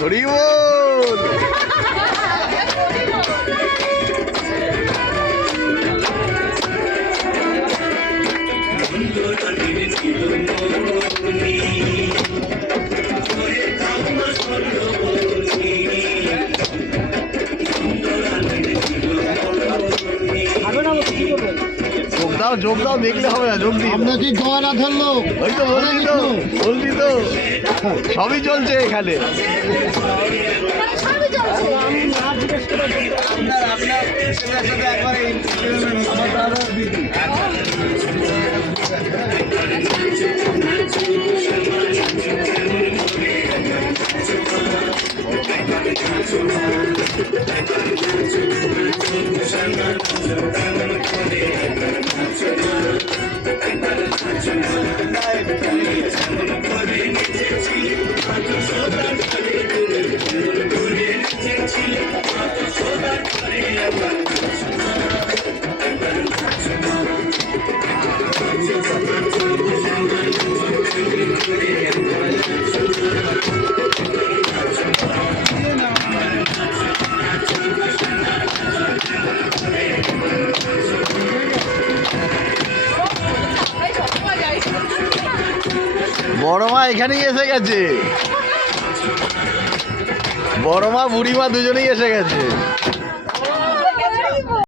হরি বল। যোগ দাও দেখলে হবে না, যোগ দিই। আপনার কি জোয়া না ধরলো? ওই তো বলছি তো সবই চলছে এখানে। বড় মা এখানেই এসে গেছে, বড় মা বুড়ি মা দুজনেই এসে গেছে।